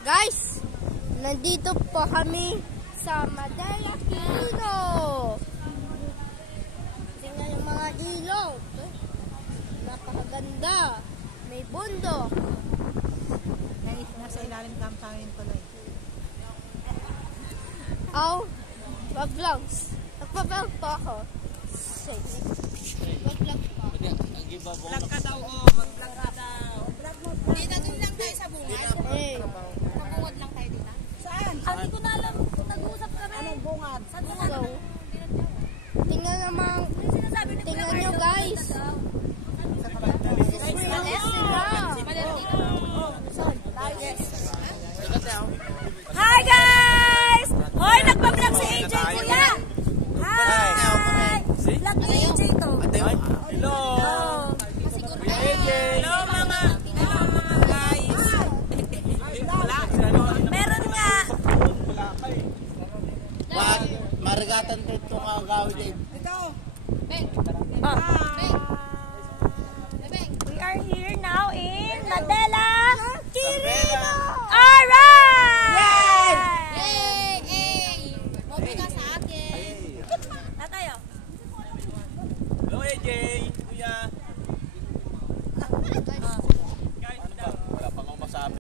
Guys, nandito po kami sa Madela Quirino. Tingnan yung mga ilog. Napakaganda. May bundok. Nasa ilalim ka ang pangin tuloy. Pa-vlogs. Nagpa-vlog po ako. Mag-vlog po. Vlog ka daw, mag-vlog ka daw. Dito doon lang tayo sa bungad. Sa bungad lang tayo dito. Saan? Hindi ko na alam kung nag-uusap kami. Anong bungad? Saan bungad? Tingnan naman. Tingnan nyo guys. Hi guys! Hoy, nagpa-vlog si AJ, kuya! Hi! Vlog ni AJ to. Hello! Hello mga guys! Meron nga. Marigatan ko itong gawin. Ikaw. We are here now in Madela Quirino! Alright! Yay! Mobi ka sa akin. Tatayo. Hello AJ!